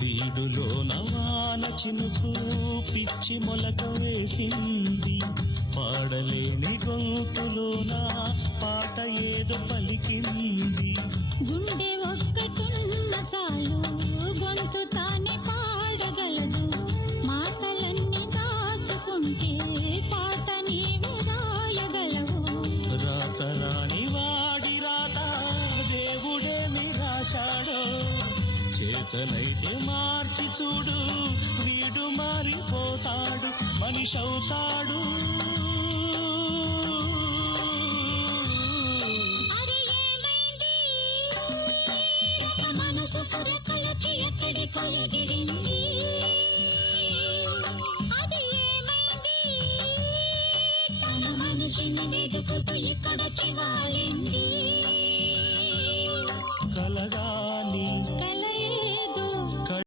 వీడులో నవాన చినుకు పిచ్చి మొలక వేసింది, పాడలేని గొంతులోన పాట ఏదో పలికింది. గుండె ఒక్కటున్న చాలు గొంతు తానే పాడగలదు, మాటలన్నీ దాచుకుంటే పాట నీవు రాయగలవు. రాత రాని వాడి రాత దేవుడేమి రాశాడో, చేతనైతే మార్చి చూడు వీడు మారిపోతాడు, మనిషవుతాడు. మనసు పురకలకి ఎక్కడికో ఎగిరింది, అది ఏమైంది? తన మనిషిని వెతుకుతూ ఇక్కడొచ్చి